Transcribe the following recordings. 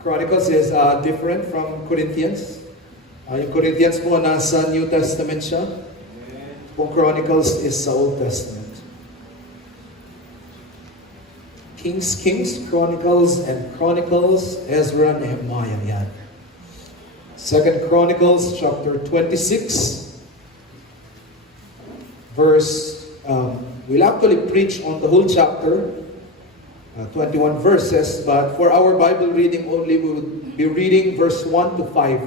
Chronicles is different from Corinthians. Yung Corinthians po nasa New Testament siya. Yung Chronicles is sa Old Testament. Kings, Chronicles, and Chronicles, Ezra, Nehemiah. Yan. 2 Chronicles chapter 26, verse, we'll actually preach on the whole chapter, 21 verses, but for our Bible reading only, we will be reading verse 1 to 5.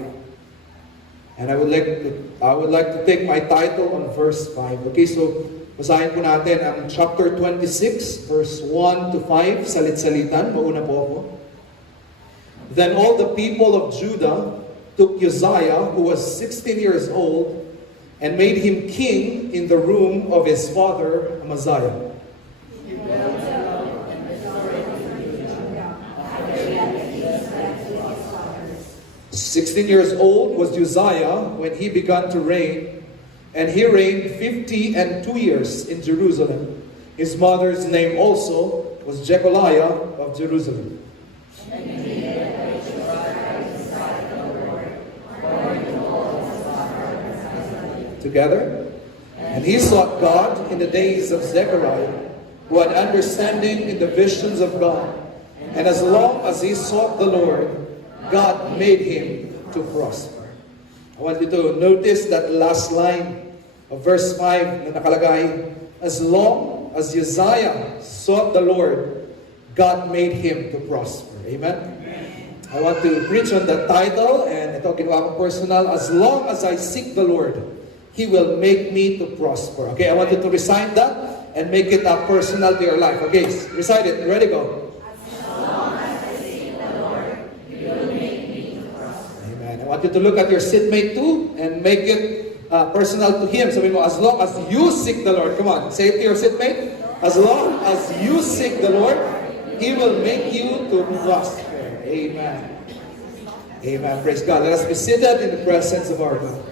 And I would like to take my title on verse 5. Okay, so basahin po natin ang chapter 26, verse 1 to 5, salit-salitan. Mauna po ako. Then all the people of Judah took Uzziah, who was 16 years old, and made him king in the room of his father Amaziah. 16 years old was Uzziah when he began to reign, and he reigned 52 years in Jerusalem. His mother's name also was Jecoliah of Jerusalem. Together, and he sought God in the days of Zechariah, who had understanding in the visions of God. And as long as he sought the Lord, God made him to prosper. I want you to notice that last line of verse 5 na nakalagay, as long as Uzziah sought the Lord, God made him to prosper. Amen? I want to preach on that title, and ito ginawa ko personal, as long as I seek the Lord, He will make me to prosper. Okay, I want you to recite that and make it personal to your life. Okay, recite it. Ready, go. I want you to look at your seatmate too and make it personal to him. Sabi mo, as long as you seek the Lord. Come on, say it to your seatmate. As long as you seek the Lord, He will make you to prosper. Amen. Amen. Praise God. Let us be seated in the presence of our God.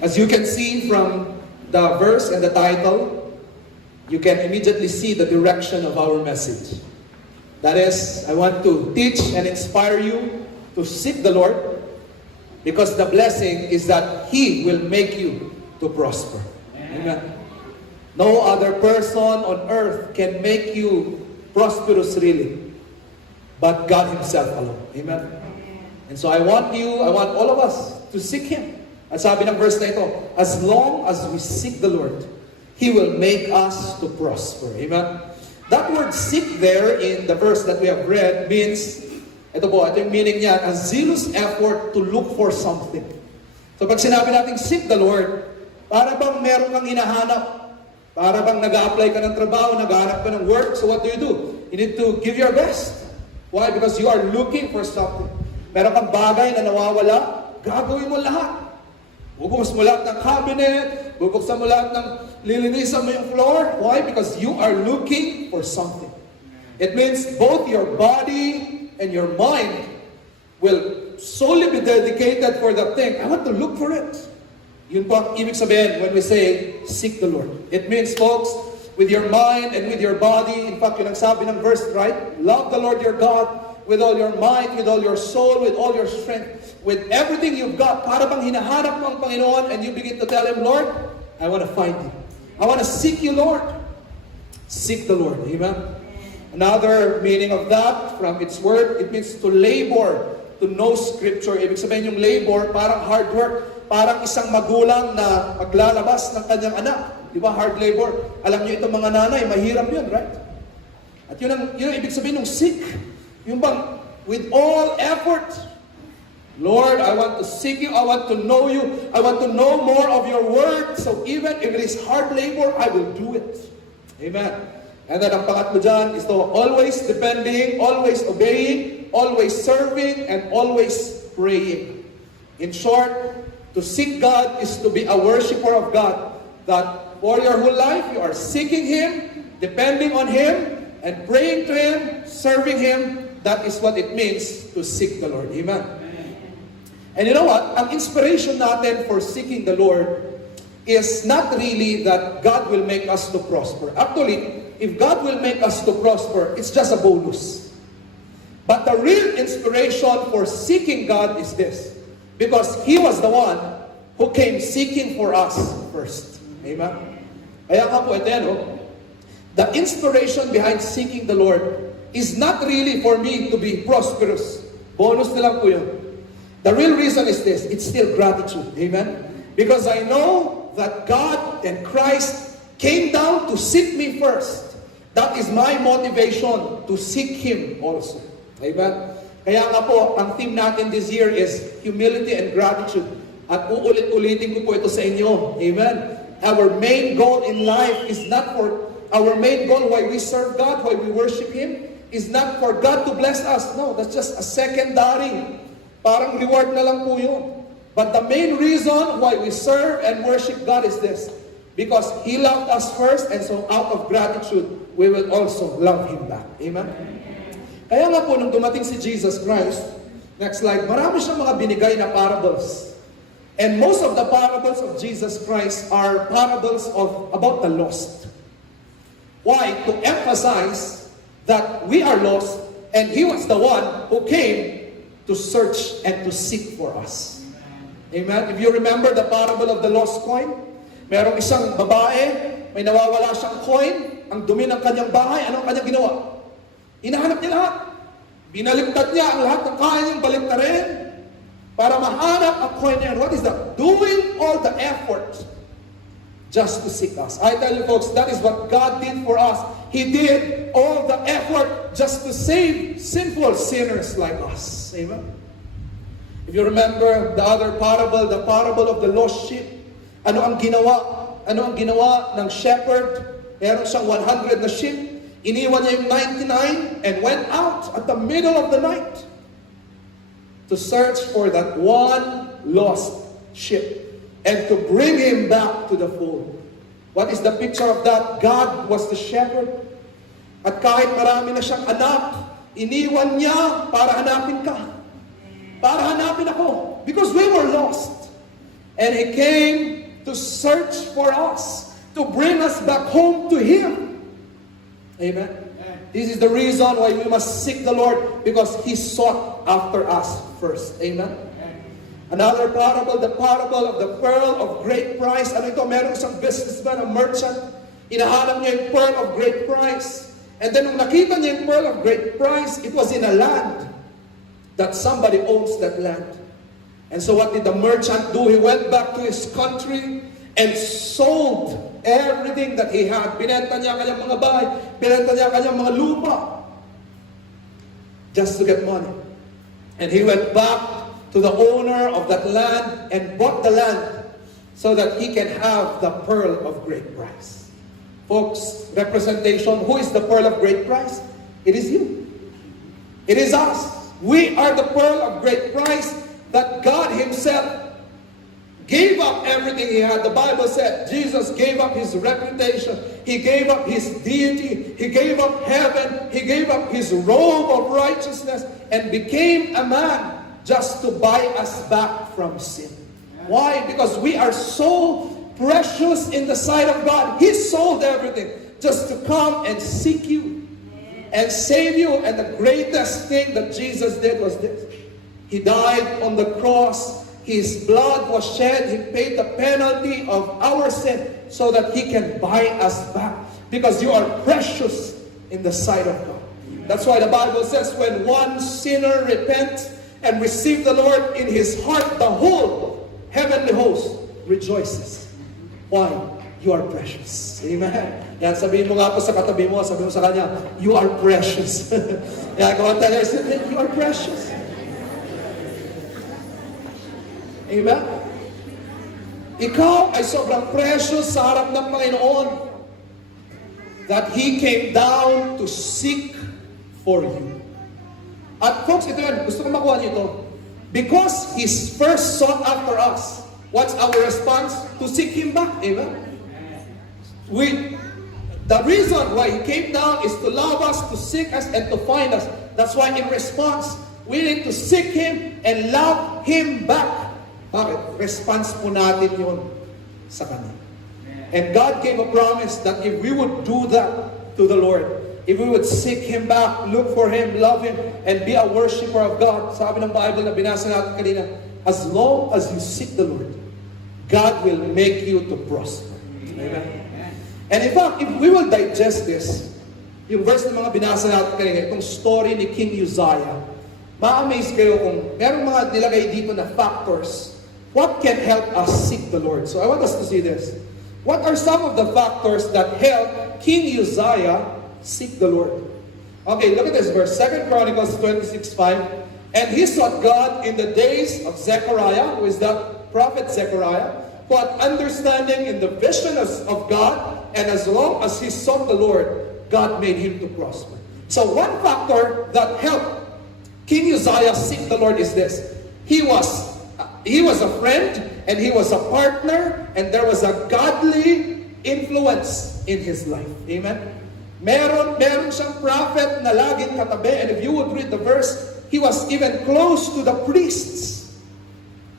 As you can see from the verse and the title, you can immediately see the direction of our message. That is, I want to teach and inspire you to seek the Lord, because the blessing is that He will make you to prosper. Amen. No other person on earth can make you prosperous really, but God Himself alone. Amen. And so I want all of us to seek Him. At sabi ng verse na ito, as long as we seek the Lord, He will make us to prosper. Amen? That word seek there in the verse that we have read means, ito yung meaning niya, a zealous effort to look for something. So pag sinabi natin seek the Lord, para bang meron kang hinahanap? Para bang nag-a-apply ka ng trabaho, nag-ahanap ka ng work? So what do? You need to give your best. Why? Because you are looking for something. Meron kang bagay na nawawala, gagawin mo lahat. Bubuksan mo lahat ng cabinet, bubuksan mo lahat ng lilinisan mo yung floor. Why? Because you are looking for something. It means both your body and your mind will solely be dedicated for that thing. I want to look for it. Yun po ang ibig sabihin when we say, seek the Lord. It means, folks, with your mind and with your body, in fact, yun ang sabi ng verse, right? Love the Lord your God with all your might, with all your soul, with all your strength, with everything you've got. Para bang hinahanap mo ang Panginoon and you begin to tell Him, Lord, I want to find You. I want to seek You, Lord. Seek the Lord. Amen? Another meaning of that, from its word, it means to labor, to know Scripture. Ibig sabihin yung labor, parang hard work. Parang isang magulang na paglalabas ng kanyang anak. Di ba? Hard labor. Alam niyo itong mga nanay, mahirap yun, right? At yun ang ibig sabihin ng seek. Yung bang, with all effort, Lord, I want to seek You, I want to know You, I want to know more of Your Word, so even if it is hard labor, I will do it. Amen. And then ang pangatlo dyan is to always depending, always obeying, always serving, and always praying. In short, to seek God is to be a worshiper of God, that for your whole life, you are seeking Him, depending on Him, and praying to Him, serving Him. That is what it means to seek the Lord. Amen. And you know what? Ang inspiration natin for seeking the Lord is not really that God will make us to prosper. Actually, if God will make us to prosper, it's just a bonus. But the real inspiration for seeking God is this. Because He was the one who came seeking for us first. Amen? Kaya nga po, ito yan, the inspiration behind seeking the Lord is not really for me to be prosperous. Bonus na lang po yun. The real reason is this, it's still gratitude. Amen? Because I know that God and Christ came down to seek me first. That is my motivation to seek Him also. Amen? Kaya nga po, ang theme natin this year is humility and gratitude. At uulit-ulitin ko po ito sa inyo. Amen? Our main goal in life is not for, our main goal why we serve God, why we worship Him, is not for God to bless us. No, that's just a secondary. Parang reward na lang po yun. But the main reason why we serve and worship God is this. Because He loved us first, and so out of gratitude, we will also love Him back. Amen? Kaya nga po, nung dumating si Jesus Christ, next slide, marami siyang mga binigay na parables. And most of the parables of Jesus Christ are parables about the lost. Why? To emphasize that we are lost, and He was the one who came to search and to seek for us. Amen? If you remember the parable of the lost coin, merong isang babae, may nawawala siyang coin, ang dumi ng kanyang bahay, anong kanyang ginawa? Hinahanap niya lahat. Binaliktad niya ang lahat ng kaya niyang baliktarin para mahanap ang coin niya. What is that? Doing all the effort just to seek us. I tell you folks, that is what God did for us. He did all the effort just to save sinful sinners like us. Amen? If you remember the other parable, the parable of the lost sheep, ano ang ginawa? Ano ang ginawa ng shepherd? Meron siyang 100 na sheep. Iniwan niya yung 99 and went out at the middle of the night to search for that one lost sheep and to bring him back to the fold. What is the picture of that? God was the shepherd. At kahit marami na siyang anak, iniwan niya para hanapin ka. Para hanapin ako. Because we were lost. And He came to search for us. To bring us back home to Him. Amen? This is the reason why we must seek the Lord. Because He sought after us first. Amen? Another parable, the parable of the pearl of great price. Ano ito? Meron isang businessman, a merchant. Inahanap niya yung pearl of great price. And then nung nakita niya yung pearl of great price, it was in a land that somebody owns that land. And so what did the merchant do? He went back to his country and sold everything that he had. Binenta niya kanyang mga bahay, binenta niya kanyang mga lupa just to get money. And he went back to the owner of that land and bought the land so that he can have the pearl of great price. Folks, representation, who is the pearl of great price? It is you. It is us. We are the pearl of great price that God Himself gave up everything He had. The Bible said Jesus gave up His reputation. He gave up His deity. He gave up heaven. He gave up His robe of righteousness and became a man just to buy us back from sin. Why? Because we are so precious in the sight of God. He sold everything just to come and seek you and save you. And the greatest thing that Jesus did was this. He died on the cross. His blood was shed. He paid the penalty of our sin so that He can buy us back. Because you are precious in the sight of God. That's why the Bible says when one sinner repents and receives the Lord in his heart, the whole heavenly host rejoices. Why? You are precious. Amen. Yan, sabihin mo nga po sa katabi mo, sabihin mo sa kanya, you are precious. Yan, kawanta niya, you are precious. Amen? Ikaw ay sobrang precious sa harap ng Panginoon that He came down to seek for you. At folks, ito yan, gusto ko makuha niyo ito. Because He first sought after us, what's our response? To seek Him back. Amen? The reason why He came down is to love us, to seek us, and to find us. That's why in response, we need to seek Him and love Him back. Bakit? Response po natin yun sa Kanya. And God gave a promise that if we would do that to the Lord, if we would seek Him back, look for Him, love Him, and be a worshiper of God, sabi ng Bible na binasa natin kanina, as long as you seek the Lord, God will make you to prosper. Amen. And in fact, if we will digest this, yung verse na mga binasa natin kanina, itong story ni King Uzziah, ma-amaze kayo kung merong mga nilagay dito na factors. What can help us seek the Lord? So I want us to see this. What are some of the factors that help King Uzziah seek the Lord? Okay, look at this verse, 2 Chronicles 26:5. And he sought God in the days of Zechariah, who is the prophet Zechariah, who had understanding in the vision of God, and as long as he sought the Lord, God made him to prosper. So one factor that helped King Uzziah seek the Lord is this. He was a friend, and he was a partner, and there was a godly influence in his life. Amen? Meron siyang prophet na laging katabi, and if you would read the verse, he was even close to the priests.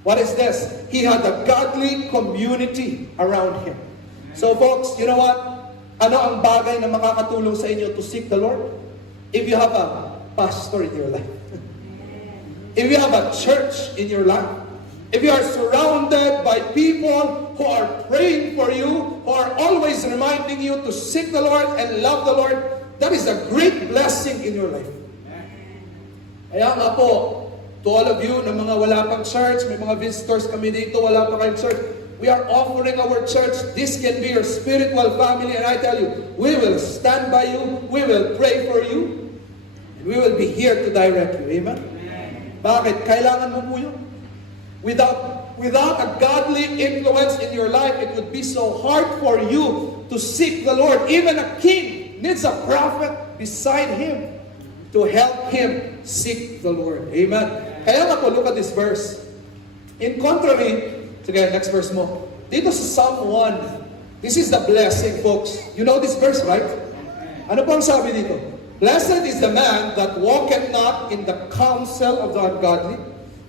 What is this? He had a godly community around him. So folks, you know what? Ano ang bagay na makakatulong sa inyo to seek the Lord? If you have a pastor in your life. If you have a church in your life. If you are surrounded by people who are praying for you, who are always reminding you to seek the Lord and love the Lord, that is a great blessing in your life. Kaya nga po, to all of you na mga wala pang church, may mga visitors kami dito, wala pa kayong church, we are offering our church. This can be your spiritual family, and I tell you, we will stand by you, we will pray for you, and we will be here to direct you. Amen? Bakit? Kailangan mo po yun. Without a godly influence in your life, it would be so hard for you to seek the Lord. Even a king needs a prophet beside him to help him seek the Lord. Amen. Kaya nga po, look at this verse. In contrary, sige, next verse mo. Dito sa Psalm 1, this is the blessing, folks. You know this verse, right? Ano po ang sabi dito? Blessed is the man that walketh not in the counsel of the ungodly,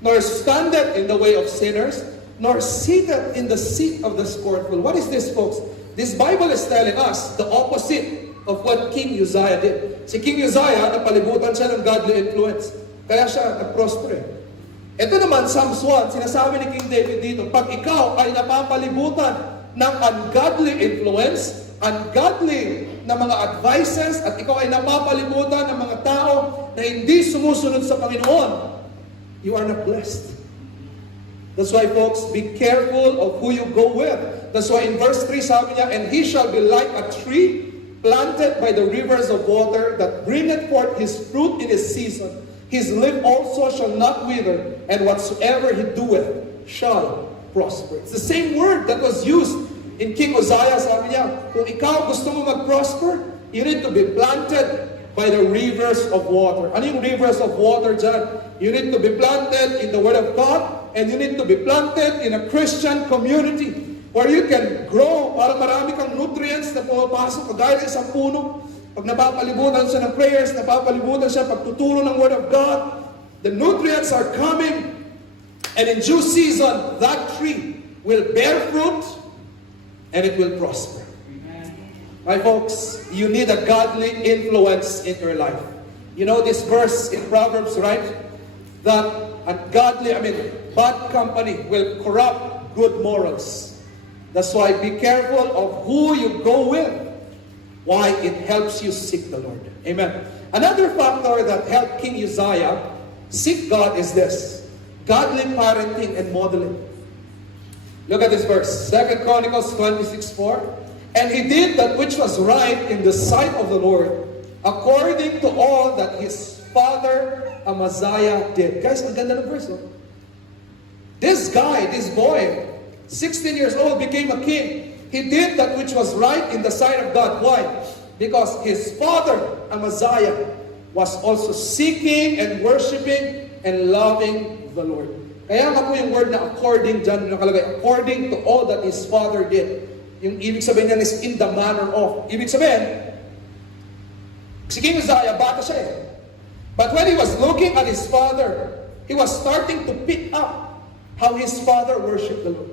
nor standeth in the way of sinners, nor sitteth in the seat of the scornful. What is this, folks? This Bible is telling us the opposite of what King Uzziah did. Si King Uzziah, napalibutan siya ng godly influence. Kaya siya nag-prosper. Ito naman, Psalms 1, sinasabi ni King David dito, pag ikaw ay napapalibutan ng ungodly influence, ungodly na mga advices, at ikaw ay napapalibutan ng mga tao na hindi sumusunod sa Panginoon, you are not blessed. That's why, folks, be careful of who you go with. That's why in verse 3, sabi niya, and he shall be like a tree planted by the rivers of water, that bringeth forth his fruit in his season. His leaf also shall not wither, and whatsoever he doeth shall prosper. It's the same word that was used in King Uzziah. Sabi niya, kung ikaw gusto mo mag-prosper, you need to be planted by the rivers of water. Ano yung rivers of water dyan? You need to be planted in the Word of God, and you need to be planted in a Christian community where you can grow para marami kang nutrients na pumapasok kagaya sa isang puno. Pag napapalibutan siya ng prayers, napapalibutan siya pagtuturo ng Word of God, the nutrients are coming, and in due season, that tree will bear fruit, and it will prosper. My folks, you need a godly influence in your life. You know this verse in Proverbs, right? That bad company will corrupt good morals. That's why be careful of who you go with. Why? It helps you seek the Lord. Amen. Another factor that helped King Uzziah seek God is this: godly parenting and modeling. Look at this verse, 2 Chronicles 26:4. And he did that which was right in the sight of the Lord, according to all that his father Amaziah did. Guys, ang ganda ng verse, no? This guy, this boy, 16 years old, became a king. He did that which was right in the sight of God. Why? Because his father, Amaziah, was also seeking and worshiping and loving the Lord. Kaya nga po yung word na according, dyan nakalagay, according to all that his father did. Yung ibig sabihin niyan is in the manner of. Ibig sabihin, si King Uzziah, bata siya eh. But when he was looking at his father, he was starting to pick up how his father worshiped the Lord.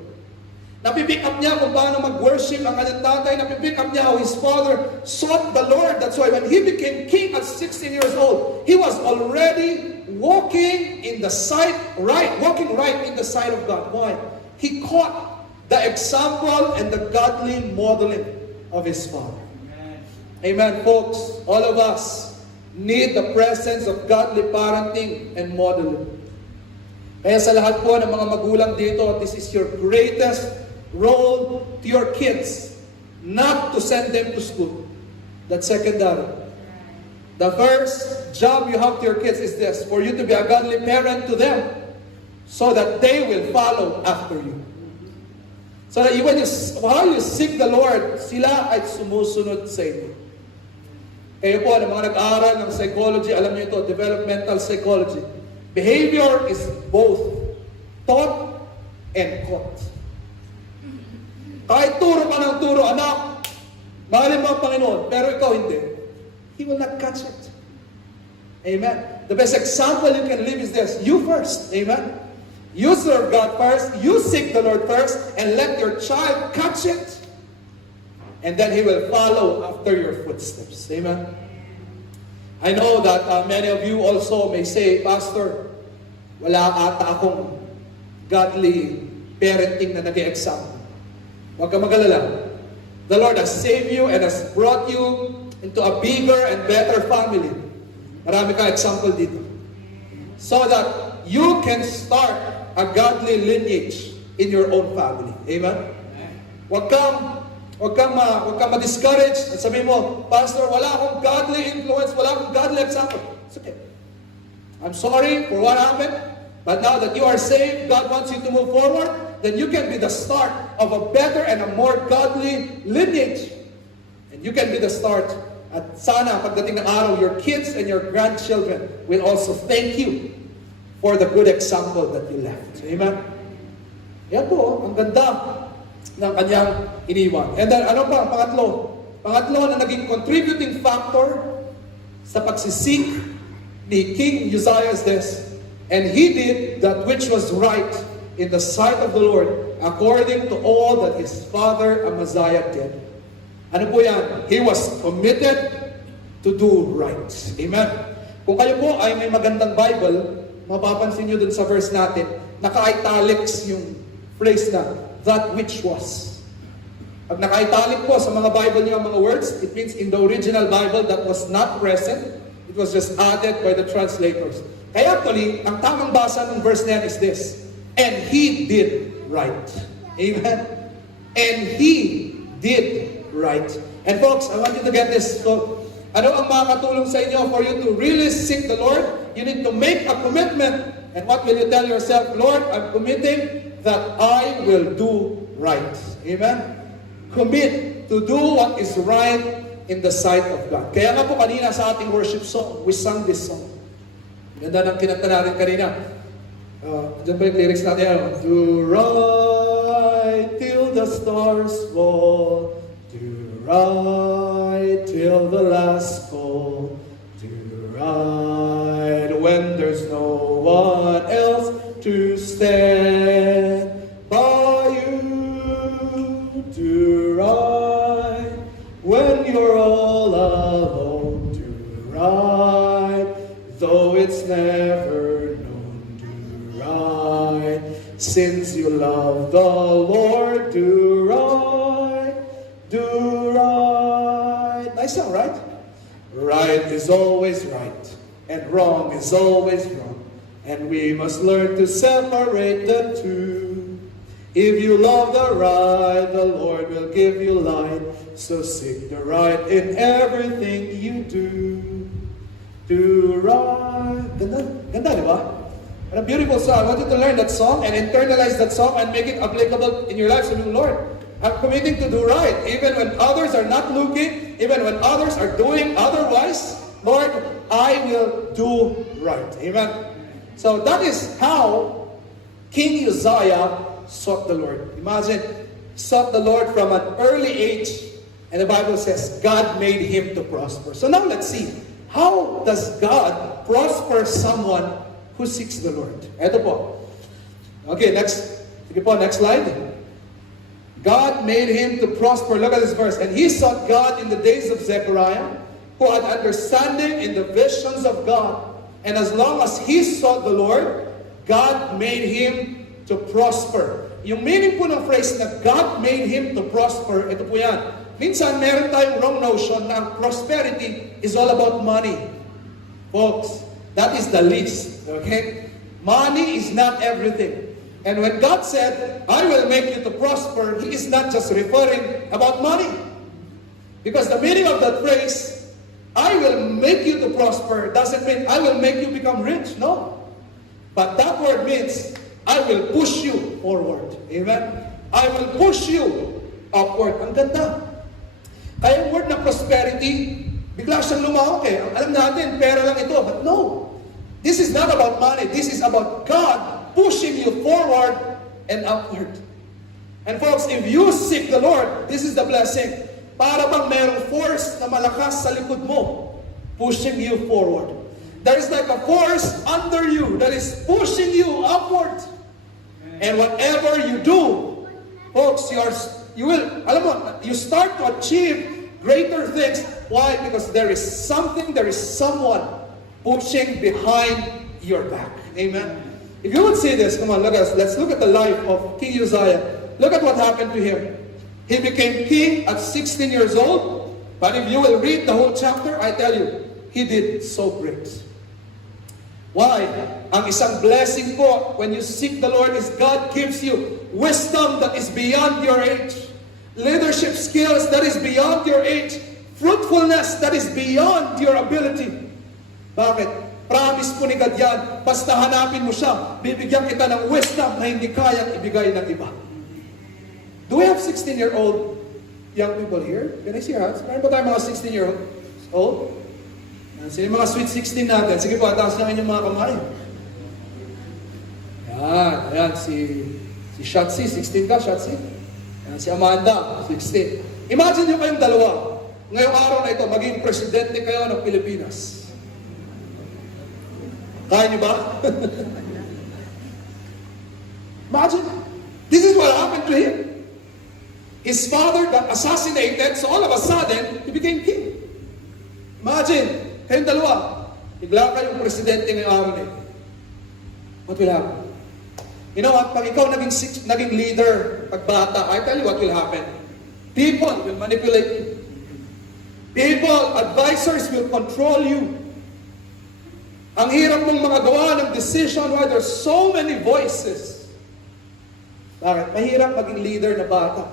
Napipick up niya kung paano mag-worship ang kanyang tatay. Napipick up niya how his father sought the Lord. That's why when he became king at 16 years old, he was already walking right in the sight of God. Why? He caught the example and the godly modeling of his father. Amen, folks. All of us need the presence of godly parenting and modeling. Kaya sa lahat po ng mga magulang dito, this is your greatest role to your kids, not to send them to school. That's secondary. The first job you have to your kids is this, for you to be a godly parent to them, so that they will follow after you. So that while you seek the Lord, sila ay sumusunod sa inyo. Kayo po, ng mga nag-aaral ng psychology, alam niyo ito, developmental psychology. Behavior is both taught and caught. Kahit turo ka ng turo, anak, mahalin mo ang Panginoon, pero ikaw hindi. He will not catch it. Amen. The best example you can live is this. You first. Amen. You serve God first, you seek the Lord first, and let your child catch it. And then he will follow after your footsteps. Amen. I know that many of you also may say, Pastor, wala ata akong godly parenting na nag-e-example. Huwag ka mag-alala. The Lord has saved you and has brought you into a bigger and better family. Marami kang example dito. So that you can start a godly lineage in your own family. Amen? Huwag kang ma-discourage at sabihin mo, Pastor, wala akong godly influence, wala akong godly example. It's okay. I'm sorry for what happened, but now that you are saved, God wants you to move forward, then you can be the start of a better and a more godly lineage. And you can be the start. At sana, pagdating ng araw, your kids and your grandchildren will also thank you for the good example that you left. Amen? Yan po, ang ganda ng kanyang iniwan. And then, ano pa? Pangatlo na naging contributing factor sa pagsisik ni King Uzziah is this, and he did that which was right in the sight of the Lord, according to all that his father Amaziah did. Ano po yan? He was committed to do right. Amen. Kung kayo po ay may magandang Bible, mapapansin nyo dun sa verse natin, naka-italics yung phrase na, that which was. Pag naka-italic po sa mga Bible niyo ang mga words, it means in the original Bible that was not present, it was just added by the translators. Kaya actually, ang tamang basa ng verse na yan is this, and he did right. Amen? And he did right. And folks, I want you to get this. So, ano ang makakatulong sa inyo for you to really seek the Lord? You need to make a commitment. And what will you tell yourself? Lord, I'm committing that I will do right. Amen? Commit to do what is right in the sight of God. Kaya nga po kanina sa ating worship song, we sang this song. Ganda ng kinanta natin kanina. Diyan ba yung lyrics natin? Do right till the stars fall. Do right till the last call. Do right when there's no one else to stand by you. Do right when you're all alone. Do right though it's never known. Do right since you love the Lord. Do right. Do right. Nice song, right? Right is always right, and wrong is always wrong. And we must learn to separate the two. If you love the right, the Lord will give you light. So seek the right in everything you do. Do right. Ganda, ganda, di ba? What a beautiful song. I want you to learn that song and internalize that song and make it applicable in your life. So, Lord, I'm committing to do right. Even when others are not looking, even when others are doing otherwise, Lord, I will do right. Amen. So that is how King Uzziah sought the Lord. Imagine, sought the Lord from an early age, and the Bible says God made him to prosper. So now let's see, how does God prosper someone who seeks the Lord? Ito po. Okay, next. Sige po, next slide. God made him to prosper. Look at this verse. And he sought God in the days of Zechariah, who had understanding in the visions of God. And as long as he sought the Lord, God made him to prosper. Yung meaning po ng phrase na God made him to prosper, ito po yan. Minsan meron tayong wrong notion na ang prosperity is all about money. Folks, that is the least. Okay? Money is not everything. And when God said, I will make you to prosper, He is not just referring about money. Because the meaning of that phrase, I will make you to prosper, doesn't mean I will make you become rich. No. But that word means, I will push you forward. Amen? I will push you upward. Ang ganda. Kaya yung word na prosperity, bigla siyang lumawak eh. Alam natin, pera lang ito. But no. This is not about money. This is about God pushing you forward and upward. And folks, if you seek the Lord, this is the blessing. Para bang merong force na malakas sa likod mo, pushing you forward. There is like a force under you that is pushing you upward. And whatever you do, folks, you start to achieve greater things. Why? Because there is someone pushing behind your back. Amen. If you would see this, come on, let's look at the life of King Uzziah. Look at what happened to him. He became king at 16 years old, but if you will read the whole chapter, I tell you, he did so great. Why? Ang isang blessing po when you seek the Lord is God gives you wisdom that is beyond your age, leadership skills that is beyond your age, fruitfulness that is beyond your ability. Bakit? Promise po ni God yan, basta hanapin mo siya, bibigyan kita ng wisdom na hindi kayang ibigay ng iba. Do we have 16-year-old young people here? Can I see your hands? Meron ba tayong mga 16-year-old? Sino yung mga sweet 16 natin? Sige po, taas na inyong mga kamay. Ayan, si Shatsi, 16 ka, Shatsi? Ayan, si Amanda, 16. Imagine nyo kayong dalawa. Ngayong araw na ito, maging presidente kayo ng Pilipinas. Kaya niyo ba? Imagine, this is what happened to him. His father got assassinated, so all of a sudden, he became king. Imagine, kayong dalawa, bigla kayong presidente ngayong araw na ito. What will happen? You know what? Pag ikaw naging leader, pag bata, I tell you what will happen. People will manipulate you. People, advisors will control you. Ang hirap mong makagawa ng decision why there's so many voices. Bakit? Mahirap maging leader na bata.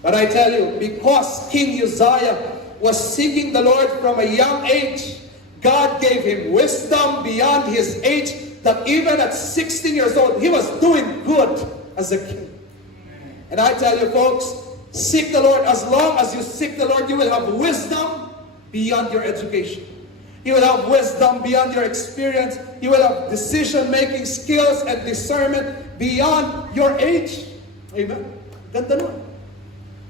But I tell you, because King Uzziah was seeking the Lord from a young age, God gave him wisdom beyond his age, that even at 16 years old, he was doing good as a king. And I tell you folks, seek the Lord. As long as you seek the Lord, you will have wisdom beyond your education. You will have wisdom beyond your experience. You will have decision-making skills and discernment beyond your age. Amen? Ganda nun.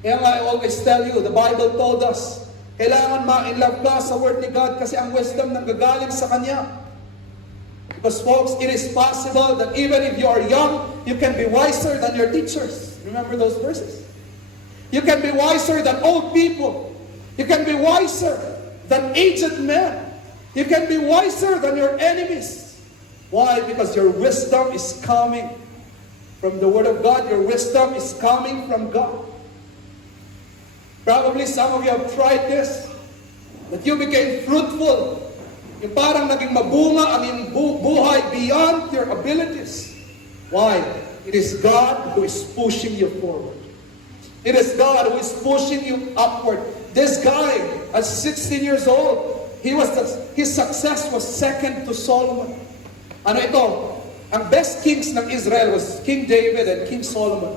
Kaya nga, I always tell you, the Bible told us, kailangan ma-inlove ka sa Word ni God kasi ang wisdom nanggagaling sa Kanya. Because folks, it is possible that even if you are young, you can be wiser than your teachers. Remember those verses? You can be wiser than old people. You can be wiser than aged men. You can be wiser than your enemies. Why? Because your wisdom is coming from the Word of God. Your wisdom is coming from God. Probably some of you have tried this, that you became fruitful. Yung parang naging mabunga ang iyong buhay beyond your abilities. Why? It is God who is pushing you forward. It is God who is pushing you upward. This guy, at 16 years old, his success was second to Solomon. Ano ito? Ang best kings ng Israel was King David and King Solomon.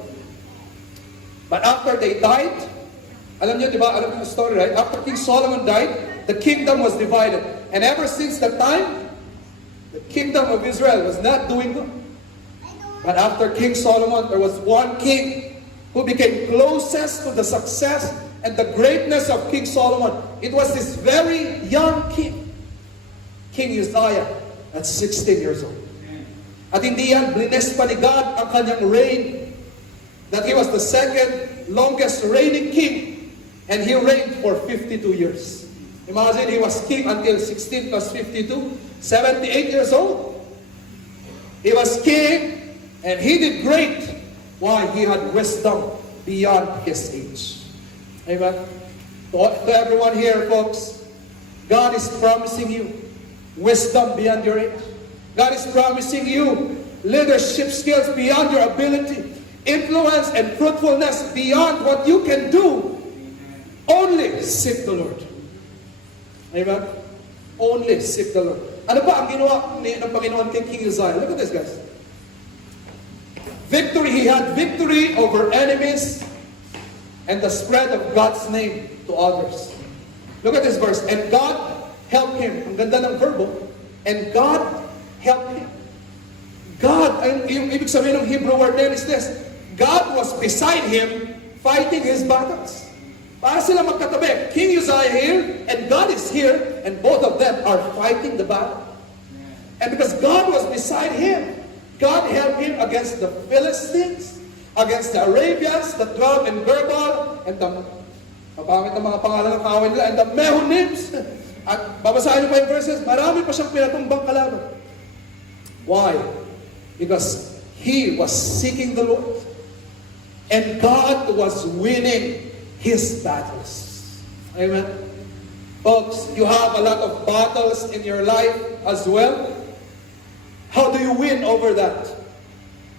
But after they died, alam niyo, di ba? Alam niyo the story, right? After King Solomon died, the kingdom was divided. And ever since that time, the kingdom of Israel was not doing good. But after King Solomon, there was one king who became closest to the success and the greatness of King Solomon. It was this very young king, King Uzziah, at 16 years old. At hindi yan, blines pa ni God ang kanyang reign. that he was the second longest reigning king, and he reigned for 52 years. Imagine, he was king until 16 plus 52, 78 years old. He was king, and he did great. Why? He had wisdom beyond his age. Amen. To everyone here, folks, God is promising you wisdom beyond your age. God is promising you leadership skills beyond your ability, influence and fruitfulness beyond what you can do. Only seek the Lord. Amen? Only seek the Lord. Ano ba ang ginawa ng Panginoon kay King Uzziah? Look at this, guys. Victory, he had victory over enemies and the spread of God's name to others. Look at this verse. And God helped him. Ang ganda ng verbo. And God helped him. God, yung ibig sabihin ng Hebrew word there is this. God was beside him fighting his battles. Para sila magkatabi. King Uzziah here, and God is here, and both of them are fighting the battle. And because God was beside him, God helped him against the Philistines, against the Arabians that dwelt in Gurbaal, and the mapangit na mga pangalan ng kaaway nila, and the Mehunims. At babasahin niyo pa yung verses, marami pa siyang pinatumbang kalaban. Why? Because he was seeking the Lord, and God was winning his battles. Amen. Folks, you have a lot of battles in your life as well. How do you win over that?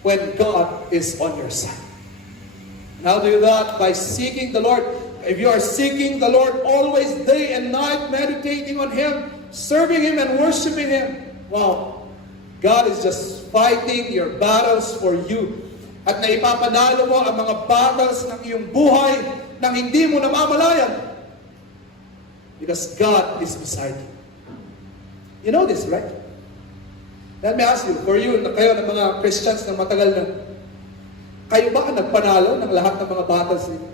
When God is on your side. And how do you do that? By seeking the Lord. If you are seeking the Lord always, day and night, meditating on Him, serving Him and worshiping Him, wow, God is just fighting your battles for you. At naipapanalo mo ang mga battles ng iyong buhay nang hindi mo namamalayan. Because God is beside you. You know this, right? Let me ask you, for you, kayo ng mga Christians na matagal na, kayo ba ang nagpanalo ng lahat ng mga battles niyo?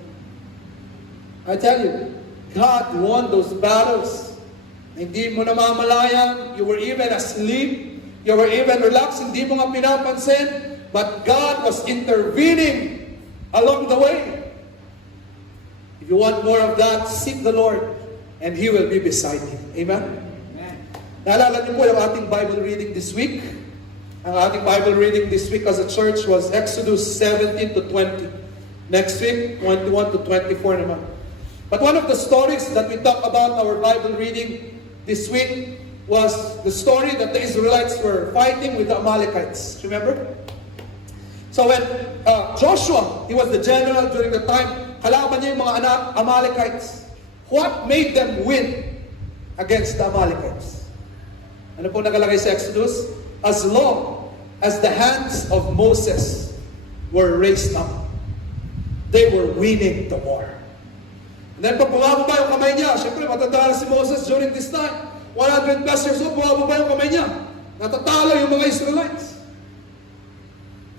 I tell you, God won those battles. Hindi mo namamalayan, you were even asleep, you were even relaxed, hindi mo nga pinapansin, but God was intervening along the way. If you want more of that, seek the Lord, and He will be beside you. Amen? Naalala niyo po yung ating Bible reading this week? Ang ating Bible reading this week as a church was Exodus 17 to 20. Next week, 21 to 24 naman. But one of the stories that we talk about our Bible reading this week was the story that the Israelites were fighting with the Amalekites. Remember? So when Joshua, he was the general during the time, kalaban niya yung mga Amalekites. What made them win against the Amalekites? Ano po nakalagay sa Exodus? As long as the hands of Moses were raised up, they were winning the war. And then pag bumababa yung kamay niya, syempre matanda na si Moses during this time, 100 plus years old, bumababa yung kamay niya. Natatalo yung mga Israelites.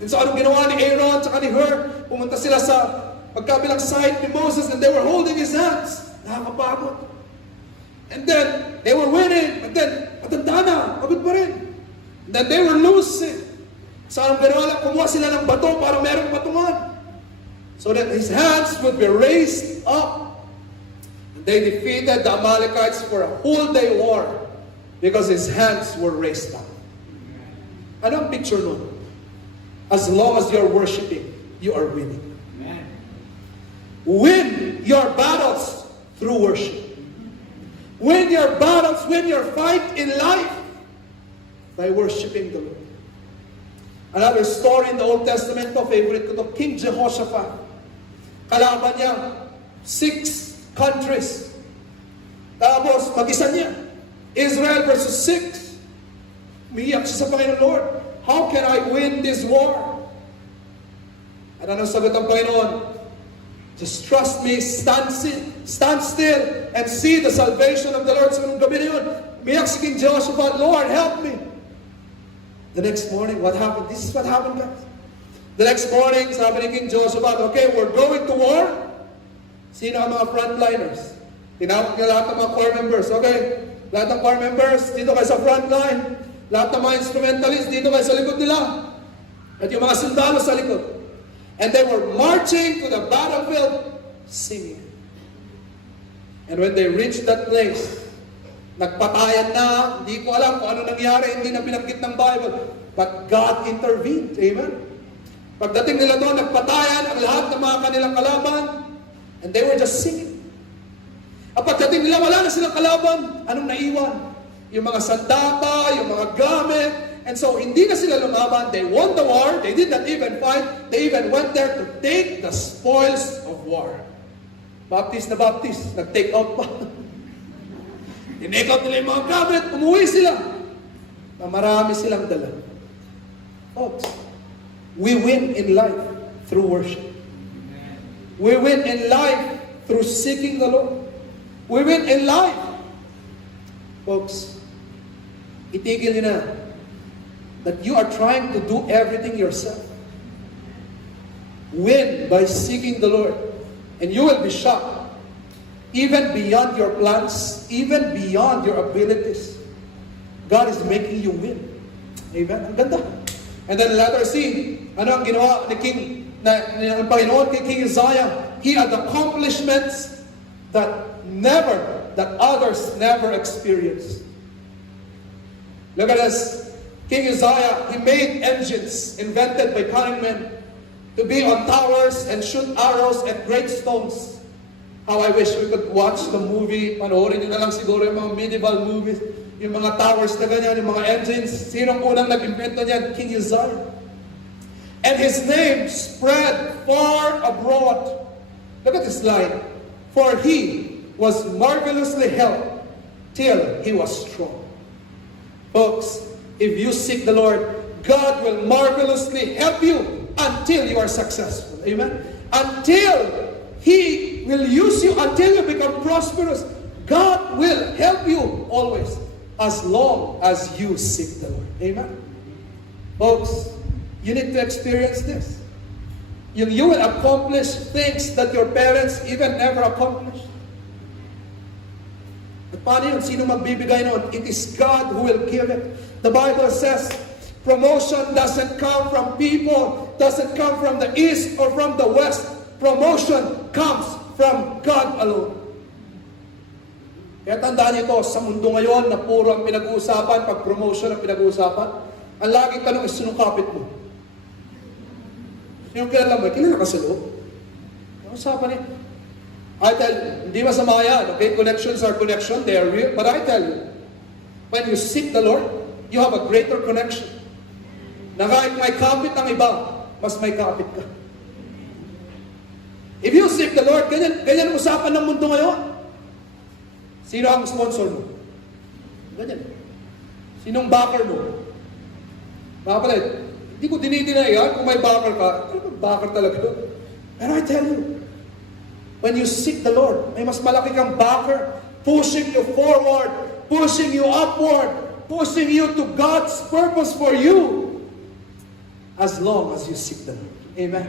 And so anong ginawa ni Aaron at ni Hur? Pumunta sila sa pagkabilang side ni Moses and they were holding his hands. Nakakapagod. And then, they were winning. And then, matanda na. Pagod pa rin. And then they were losing. So anong ginawa? Kumuha sila ng bato para merong patungan. So that his hands would be raised up. And they defeated the Amalekites for a whole day war because his hands were raised up. Anong picture nun? As long as you're worshiping, you are winning. Amen. Win your battles through worship. Win your battles, win your fight in life by worshiping the Lord. Another story in the Old Testament, favorite ko to, King Jehoshaphat. Kalaban niya 6 countries. Tapos, mag-isa niya. Israel versus 6. Umiyak siya sa Panginoon, Lord, how can I win this war? At anong sagot ng Panginoon? Just trust me, stand still, and see the salvation of the Lord. So nung gabi na yun, umiyak si King Jehoshaphat, Lord, help me. The next morning, what happened? This is what happened, guys. The next morning, sabi ni King Jehoshaphat, okay, we're going to war. Sino ang mga frontliners? Tinawag niya lahat ng mga choir members. Okay, lahat ng choir members, dito kayo sa frontline. Lahat ng mga instrumentalists, dito kayo sa likod nila. At yung mga sundalo sa likod. And they were marching to the battlefield singing. And when they reached that place, nagpatayan na, hindi ko alam kung ano nangyari, hindi na binanggit ng Bible. But God intervened. Amen? Pagdating nila doon, nagpatayan ang lahat ng mga kanilang kalaban, and they were just singing. At pagdating nila, wala na silang kalaban, anong naiwan? Yung mga sandata, yung mga gamit, and so hindi na sila lumaban. They won the war, they did not even fight, they even went there to take the spoils of war. Baptist na Baptist, nag-take out pa. Tinake out nila yung mga gamit, umuwi sila. Marami silang dala. Folks, we win in life through worship. We win in life through seeking the Lord. We win in life. Folks, itigil nyo na that you are trying to do everything yourself. Win by seeking the Lord. And you will be shocked. Even beyond your plans, even beyond your abilities, God is making you win. Amen? Ang ganda. And then letter C, ano ang ginawa ni ng Panginoon kay King Uzziah? He had accomplishments that others never experienced. Look at this. King Uzziah, he made engines invented by cunning men to be on towers and shoot arrows at great stones. How I wish we could watch the movie. Panoorin nyo na lang siguro yung mga medieval movies. Yung mga towers na ganyan, yung mga engines. Sinong unang nag-invento niyan? King Uzziah. And his name spread far abroad. Look at this line. For he was marvelously helped till he was strong. Folks, if you seek the Lord, God will marvelously help you until you are successful. Amen? Until He will use you, until you become prosperous. God will help you always, as long as you seek the Lord. Amen? Folks, you need to experience this. You will accomplish things that your parents even never accomplished. At paano yun? Sino magbibigay noon? It is God who will give it. The Bible says, promotion doesn't come from people, doesn't come from the east or from the west. Promotion comes from God alone. Kaya tandaan niyo ito, sa mundo ngayon na puro ang pinag-uusapan, pag promotion ang pinag-uusapan, ang laging tanong is, sinong kapit mo? Sinong kilala mo? Kilala ka sa loob? Ang usapan niya. I tell you, hindi masama yan. Okay, connections are connection, they are real. But I tell you, when you seek the Lord, you have a greater connection. Na kahit may kapit ang iba, mas may kapit ka. If you seek the Lord, ganyan ang usapan ng mundo ngayon. Sino ang sponsor mo? Ganyan. Sinong backer mo? Mga kapatid, hindi ko dinidinay yan kung may backer ka. Backer talaga. And I tell you, when you seek the Lord, may mas malaki kang backer, pushing you forward, pushing you upward, pushing you to God's purpose for you, as long as you seek the Lord. Amen?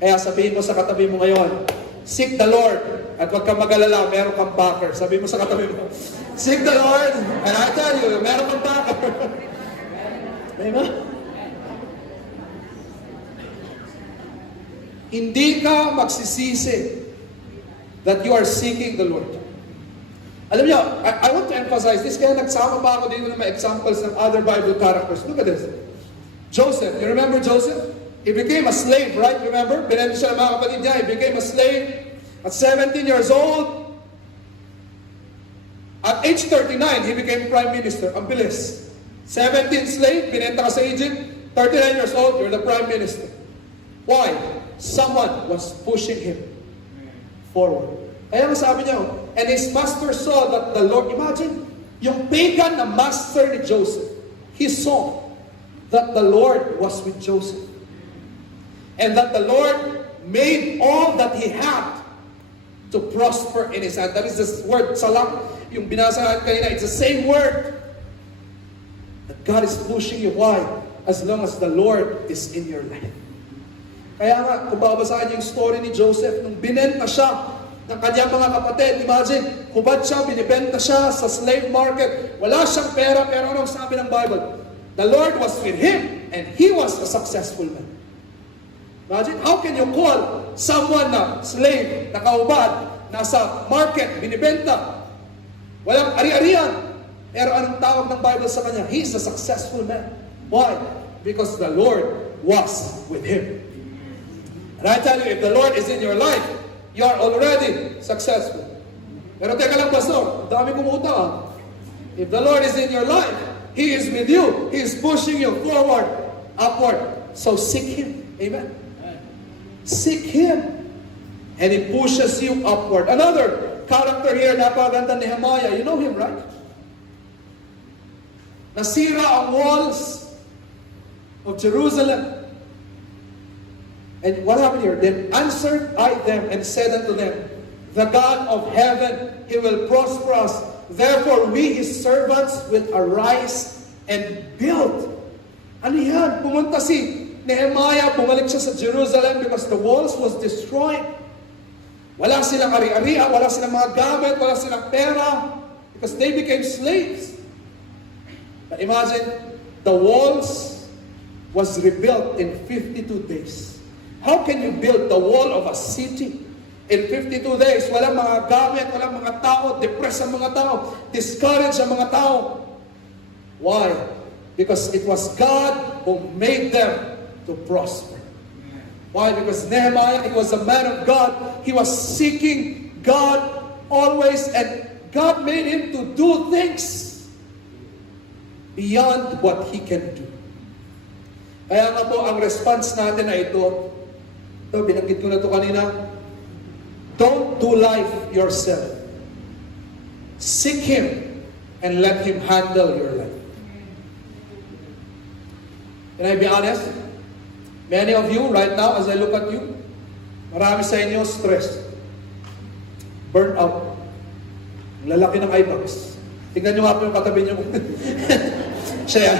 Kaya sabihin mo sa katabi mo ngayon, seek the Lord, at huwag kang mag-alala, meron kang backer. Sabihin mo sa katabi mo, seek the Lord, and I tell you, meron kang backer. Amen? Hindi ka magsisisi that you are seeking the Lord. Alam niyo, I want to emphasize this, kaya nagsama pa ako dito ng mga examples ng other Bible characters. Look at this. Joseph, you remember Joseph? He became a slave, right? Remember? Binenta siya ng mga kapatid niya. He became a slave at 17 years old. At age 39, he became prime minister. Ang bilis. 17 slave, binenta ka sa Egypt. 39 years old, you're the prime minister. Why? Someone was pushing him forward. Kaya sabi niya, and his master saw that the Lord, imagine, yung pagan na master ni Joseph, he saw that the Lord was with Joseph. And that the Lord made all that he had to prosper in his hand. That is the word, salam, yung binasa natin kanina, it's the same word. That God is pushing you. Why? As long as the Lord is in your life. Kaya nga, kung babasahin yung story ni Joseph, nung binenta siya ng kanyang mga kapatid, imagine, hubad siya, binibenta siya sa slave market, wala siyang pera, pero anong sabi ng Bible? The Lord was with him, and he was a successful man. Imagine, how can you call someone na slave, nakaubad, nasa market, binibenta, walang ari-arian, pero anong tawag ng Bible sa kanya? He's a successful man. Why? Because the Lord was with him. And I tell you, if the Lord is in your life, you are already successful. Pero teka lang, Pastor, dami kumuta ah. If the Lord is in your life, He is with you. He is pushing you forward, upward. So seek Him. Amen. Seek Him. And He pushes you upward. Another character here, napakaganda ni Nehemiah. You know him, right? Nasira ang walls of Jerusalem. And what happened here? Then answered I them and said unto them, the God of heaven, He will prosper us. Therefore we, His servants, will arise and build. Ano yan? Pumunta si Nehemiah, bumalik siya sa Jerusalem because the walls was destroyed. Wala silang ari-arian, wala silang mga gamit, wala silang pera, because they became slaves. But imagine, the walls was rebuilt in 52 days. How can you build the wall of a city in 52 days? Walang mga gamit, walang mga tao, depressed ang mga tao, discouraged ang mga tao. Why? Because it was God who made them to prosper. Why? Because Nehemiah, he was a man of God. He was seeking God always, and God made him to do things beyond what he can do. Kaya nga po, ang response natin na ito, binanggit ko na ito kanina, don't do life yourself. Seek Him and let Him handle your life. Can I be honest? Many of you right now, as I look at you, marami sa inyo stress, burnt out, ang lalaki ng eye bags. Tignan nyo nga po yung katabi nyo. Siya yan.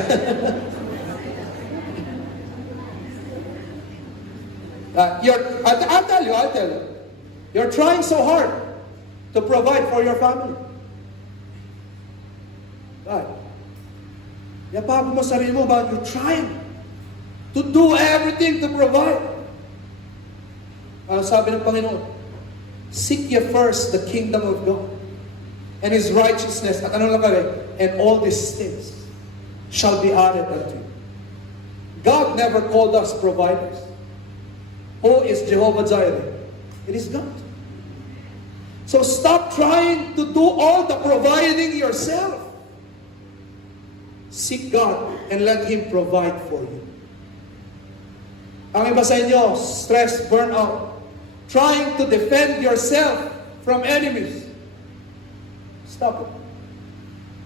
I'll tell you. You're trying so hard to provide for your family. Right? Yapagod mo sarili mo ba? You're trying to do everything to provide. Ano sabi ng Panginoon? Seek ye first the kingdom of God and His righteousness. At ano nakalagay? And all these things shall be added unto you. God never called us providers. Who is Jehovah Jireh? It is God. So stop trying to do all the providing yourself. Seek God and let Him provide for you. Ang iba sa inyo, stress, burnout, trying to defend yourself from enemies. Stop it.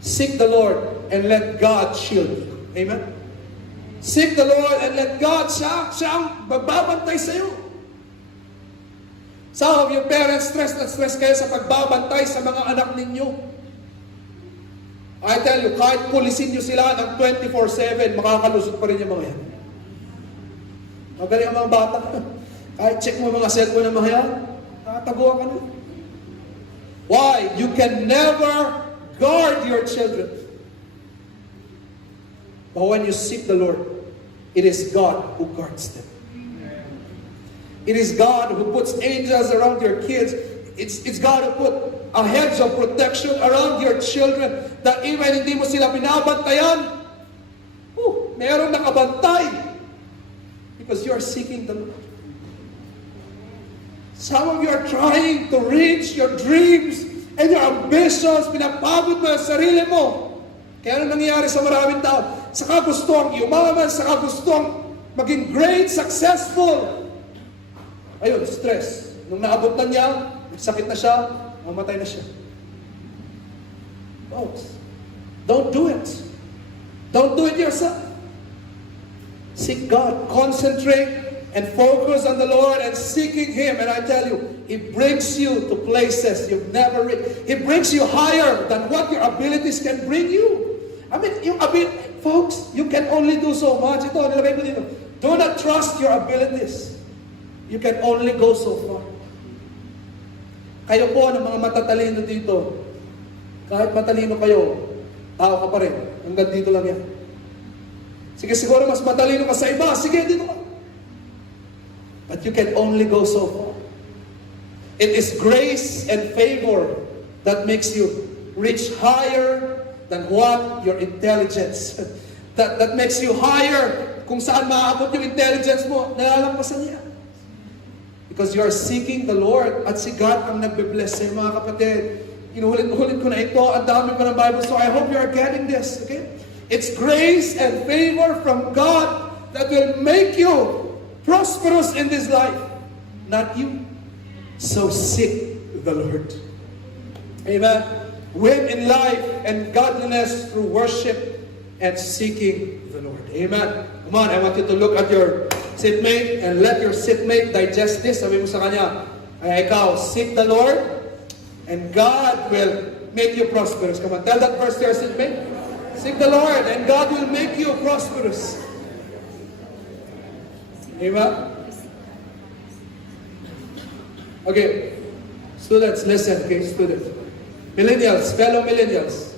Seek the Lord and let God shield you. Amen? Seek the Lord and let God, siya ang magbabantay sa iyo. Some of your parents stress kayo sa pagbabantay sa mga anak ninyo. I tell you, kahit pulisin nyo sila ng 24/7, makakalusot pa rin yung mga yan. Magaling ang mga bata. Kahit check mo mga cellphone ng mga yan, nakataguan ka na. Why? You can never guard your children. But when you seek the Lord, it is God who guards them. It is God who puts angels around your kids. It's God who put a hedge of protection around your children that even hindi mo sila binabantayan, meron nakabantay because you are seeking the Lord. Some of you are trying to reach your dreams and your ambitions, pinapagod mo ang sarili mo. Kaya ano nangyayari sa maraming tao? Sa kagustong yumaman, sa kagustong maging great, successful. Ayun, stress. Nung naabot na niya, nagsakit na siya, mamatay na siya. Folks, don't do it. Don't do it yourself. Seek God. Concentrate and focus on the Lord and seeking Him. And I tell you, He brings you to places you've never reached. He brings you higher than what your abilities can bring you. I mean, folks, you can only do so much. Ito, nilagay mo dito. Do not trust your abilities. You can only go so far. Kayo po ng mga matatalino dito, kahit matalino kayo, tao ka pa rin. Hanggang dito lang yan. Sige, siguro mas matalino ka sa iba. Sige, dito ka. But you can only go so far. It is grace and favor that makes you reach higher than what your intelligence. That makes you higher kung saan maaabot yung intelligence mo, nalalampasan niya. Because you are seeking the Lord at si God ang nagbe-bless sa'yo, mga kapatid. Inuhulit ko na ito, ang dami pa ng Bible, so I hope you are getting this, okay? It's grace and favor from God that will make you prosperous in this life, not you. So seek the Lord. Amen. Win in life and godliness through worship and seeking the Lord. Amen. Come on, I want you to look at your seatmate and let your seatmate digest this. Sabi mo sa kanya, ay ikaw, seek the Lord and God will make you prosperous. Come on, tell that verse to your seatmate. Seek the Lord and God will make you prosperous. Amen. Okay, students, listen, okay, students. Millennials, fellow millennials.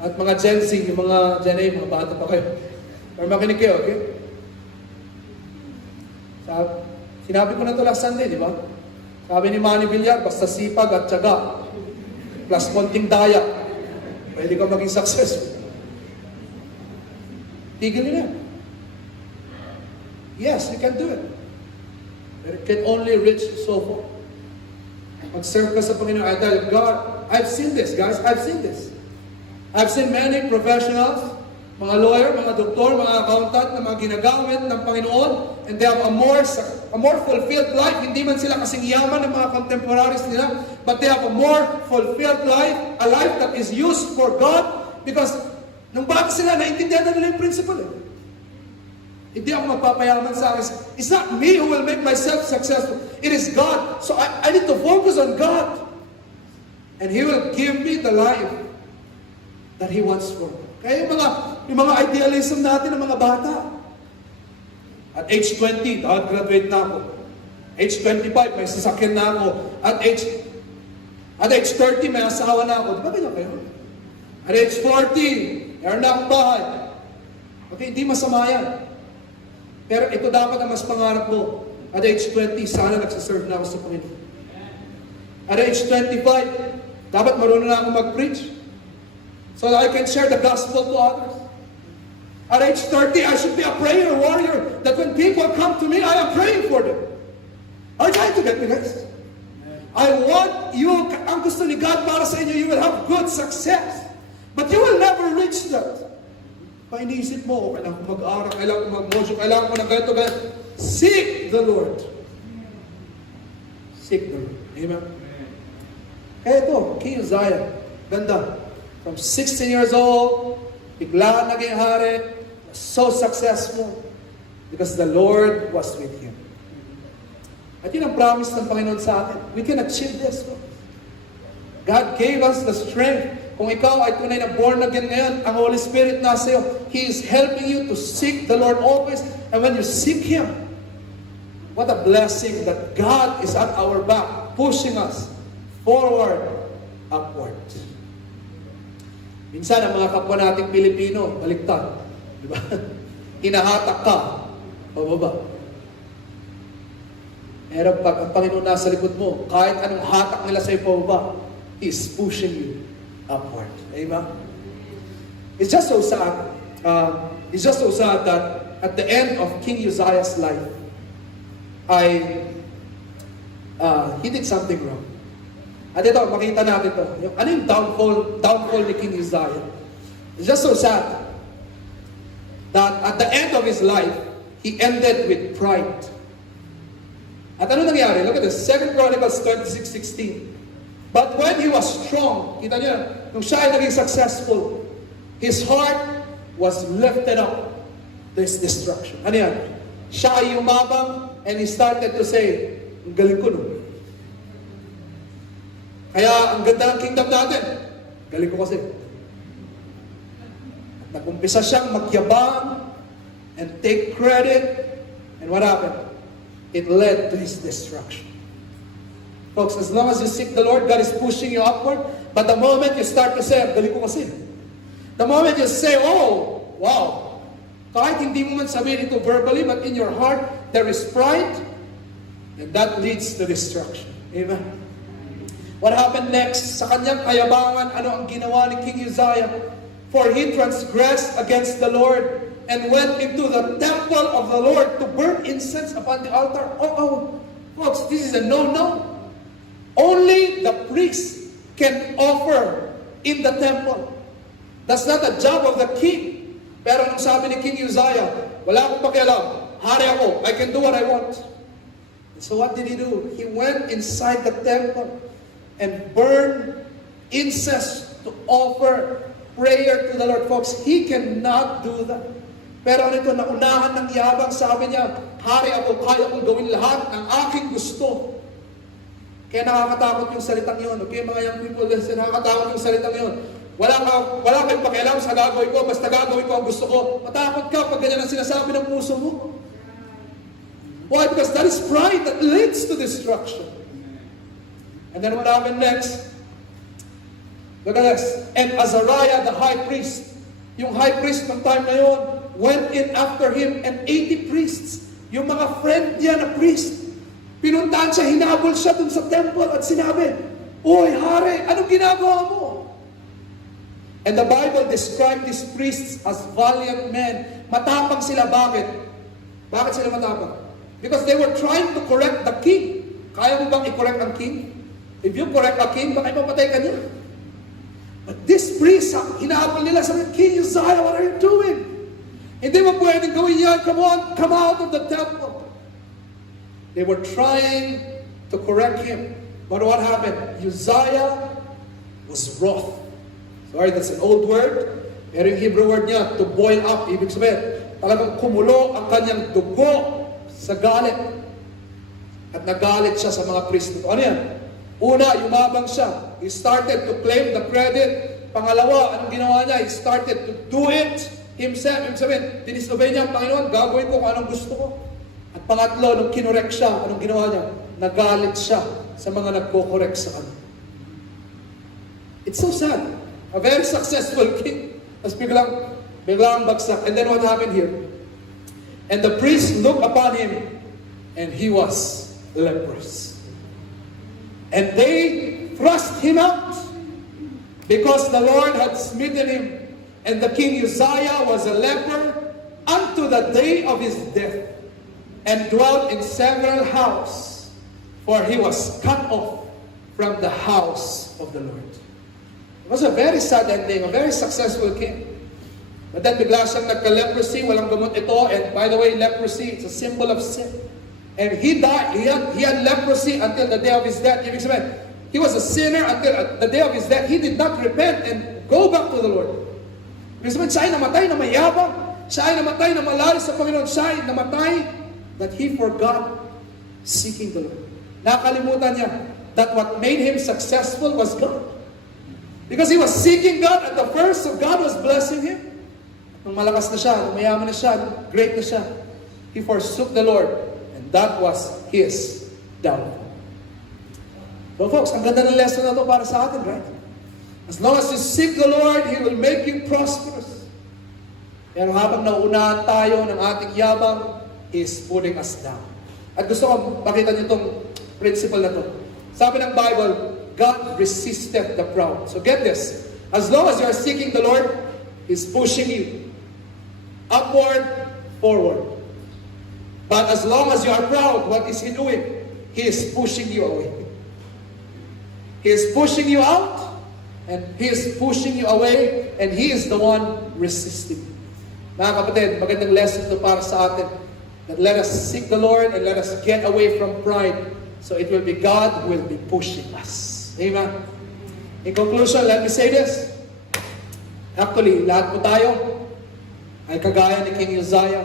At mga Gen Z, yung mga Gen A, mga bata pa kayo. Or makinig kayo, okay? Sinabi ko na ito last Sunday, di ba? Sabi ni Manny Villar, basta sipag at tiyaga, plus konting daya, pwede ka maging successful. Tigil nyo na. Yes, you can do it. But it can only reach so far. Mag-serve ka sa Panginoon. I tell God, I've seen this, guys. I've seen this. I've seen many professionals, mga lawyer, mga doktor, mga accountant na mga ginagamit ng Panginoon, and they have a more fulfilled life. Hindi man sila kasing yaman ng mga contemporaries nila, but they have a more fulfilled life, a life that is used for God, because nung bata sila, naintindihan na nila yung principle. Hindi ako magpapayaman sa akin. It's not me who will make myself successful. It is God. So I need to focus on God. And He will give me the life that He wants for me. Kaya yung mga idealism natin ng mga bata. At age 20, graduate na ako. Age 25, may sasakyan na ako. At age 30, may asawa na ako. Di ba ganyan kayo? At age 40, meron na akong bahay. Okay, hindi masama yan. Pero ito dapat ang mas pangarap mo. At age 20, sana nagsaserve na ako sa Panginoon. At age 25, dapat marunong na ako mag-preach. So that I can share the gospel to others. At age 30, I should be a prayer warrior. That when people come to me, I am praying for them. Are you trying to get me, guys? I want you, ang gusto ni God para sa inyo, you will have good success. But you will never reach that. Painiisip mo, kailangan ko mag-aral, kailangan ko mag-motion, kailangan ko ng ganito. Seek the Lord. Seek the Lord. Amen? Kaya ito, King Uzziah, ganda. From 16 years old, bigla naging hari, so successful, because the Lord was with him. At yun ang promise ng Panginoon sa atin. We can achieve this. God gave us the strength. Kung ikaw ay tunay na born again ngayon, ang Holy Spirit nasa iyo, He is helping you to seek the Lord always. And when you seek Him, what a blessing that God is at our back, pushing us forward, upward. Minsan, ang mga kapwa nating Pilipino, baliktad. Di ba? Hinahatak ka, pababa. Pero pag ang Panginoon nasa likod mo, kahit anong hatak nila sa iyo pababa, He is pushing you upward. Amen? It's just so sad. It's just so sad that at the end of King Uzziah's life, he did something wrong. At ito, makita natin ito. Ano yung downfall ni King Uzziah? It's just so sad that at the end of his life, he ended with pride. At ano nangyari? Look at this. 2 Chronicles 26:16. But when he was strong, kita niyo, nung siya ay naging successful, his heart was lifted up to his destruction. Ano yan? Siya ay umabang and he started to say, ang galing ko no. Kaya ang ganda ng kingdom natin, galing ko kasi. At nag-umpisa siyang magyabang and take credit, and what happened? It led to his destruction. Folks, as long as you seek the Lord, God is pushing you upward. But the moment you start to say, galing ko kasi. The moment you say, oh, wow. Kahit hindi mo man sabihin ito verbally, but in your heart, there is pride, and that leads to destruction. Amen. What happened next? Sa kanyang kayabangan, ano ang ginawa ni King Uzziah? For he transgressed against the Lord and went into the temple of the Lord to burn incense upon the altar. Folks, this is a no-no. Only the priest can offer in the temple. That's not the job of the king. Pero nung sabi ni King Uzziah, wala akong pakialam. Hari ako. I can do what I want. So what did he do? He went inside the temple and burned incense to offer prayer to the Lord. Folks, he cannot do that. Pero nito, naunahan ng yabang, sabi niya, hari ako, kaya kong gawin lahat ng aking gusto. Kaya nakakatakot yung salitang yun. Okay, mga young people, nakakatakot yung salitang yun. Wala kayong pakialam sa gagawin ko, basta gagawin ko ang gusto ko. Matakot ka pag ganyan ang sinasabi ng puso mo. Why? Because that is pride that leads to destruction. And then what happened next? Look at this. And Azariah, the high priest, yung high priest ng time na yun, went in after him and 80 priests. Yung mga friend niya na priest, pinuntahan siya, hinabol siya dun sa temple at sinabi, Oy, hari, anong ginagawa mo? And the Bible described these priests as valiant men. Matapang sila. Bakit? Bakit sila matapang? Because they were trying to correct the king. Kaya mo bang i-correct ang king? If you correct a king, baka ipapatay ka niya. But this priest, hinahabol nila, sabi, King Uzziah, what are you doing? Hindi mo pwedeng gawin yan. Come on, come out of the temple. They were trying to correct him. But what happened? Uzziah was wroth. Sorry, that's an old word. Pero yung Hebrew word niya, to boil up. Ibig sabihin, talagang kumulo ang kanyang dugo sa galit. At nagalit siya sa mga priest. Ano yan? Una, yumabang siya. He started to claim the credit. Pangalawa, anong ginawa niya? He started to do it himself. Ibig sabihin, dinisobey niya ang Panginoon, gagawin ko kung anong gusto ko. At pangatlo, nung kinorek siya, anong ginawa niya? Nagalit siya sa mga nagko-correct sa kanya. It's so sad. A very successful king. Tapos biglang bagsak. And then what happened here? And the priest looked upon him, and he was leprous. And they thrust him out, because the Lord had smitten him. And the king Uzziah was a leper unto the day of his death, and dwelt in several houses, for he was cut off from the house of the Lord. It was a very sad ending, a very successful king. But then bigla siyang nagka-leprosy, walang gamot ito, and by the way, leprosy, it's a symbol of sin. And he died, he had leprosy until the day of his death. Ibig sabihin, he was a sinner until the day of his death. He did not repent and go back to the Lord. Ibig sabihin, siya ay namatay na mayabang, siya ay namatay na malalis sa Panginoon, siya ay namatay that he forgot seeking the Lord. Nakalimutan niya that what made him successful was God. Because he was seeking God at the first, so God was blessing him. Nung malakas na siya, nung mayaman na siya, great na siya, he forsook the Lord, and that was his downfall. So folks, ang ganda ng lesson na ito para sa atin, right? As long as you seek the Lord, He will make you prosperous. Pero habang nauunahan tayo ng ating yabang, He is pulling us down. At gusto ko makita niyo itong principle na ito. Sabi ng Bible, God resisted the proud. So get this. As long as you are seeking the Lord, He's pushing you upward, forward. But as long as you are proud, what is He doing? He is pushing you away. He is pushing you out, and He is pushing you away, and He is the one resisting. Mga kapatid, magandang lesson ito para sa atin. That let us seek the Lord and let us get away from pride. So it will be God who will be pushing us. Amen. In conclusion, let me say this. Actually, lahat po tayo ay kagaya ni King Uzziah.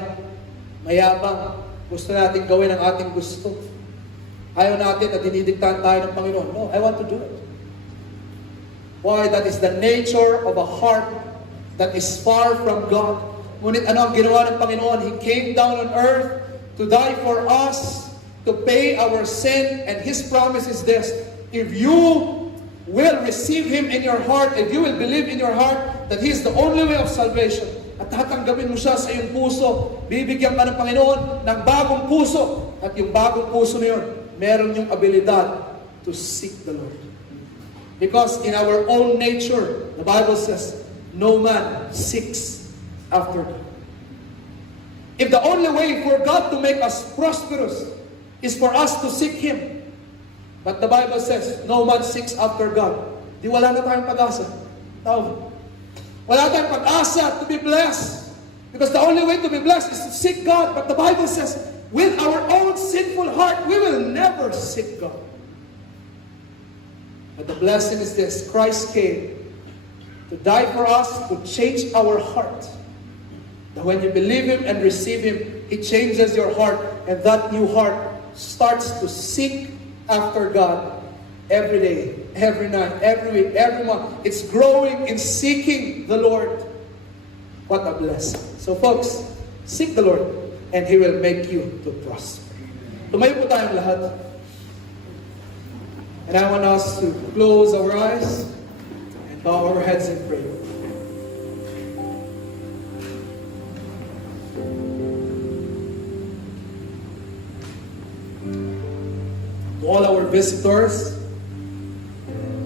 Mayabang. Gusto natin gawin ang ating gusto. Ayaw natin na dinidiktahan tayo ng Panginoon. No, I want to do it. Why? That is the nature of a heart that is far from God. Ngunit ano ang ginawa ng Panginoon? He came down on earth to die for us, to pay our sin, and His promise is this: if you will receive Him in your heart, if you will believe in your heart that He is the only way of salvation, at tatanggapin mo siya sa iyong puso, bibigyan ka ng Panginoon ng bagong puso. At yung bagong puso na yun, meron yung abilidad to seek the Lord. Because in our own nature, the Bible says, no man seeks after God. If the only way for God to make us prosperous is for us to seek Him, but the Bible says, no man seeks after God, di wala na tayong pag-asa. No. Wala tayong pag-asa to be blessed. Because the only way to be blessed is to seek God. But the Bible says, with our own sinful heart, we will never seek God. But the blessing is this: Christ came to die for us, to change our heart. That when you believe Him and receive Him, He changes your heart, and that new heart starts to seek after God every day, every night, every week, every month. It's growing in seeking the Lord. What a blessing. So folks, seek the Lord, and He will make you to prosper. Tumayo po tayong lahat. And I want us to close our eyes and bow our heads in prayer. To all our visitors,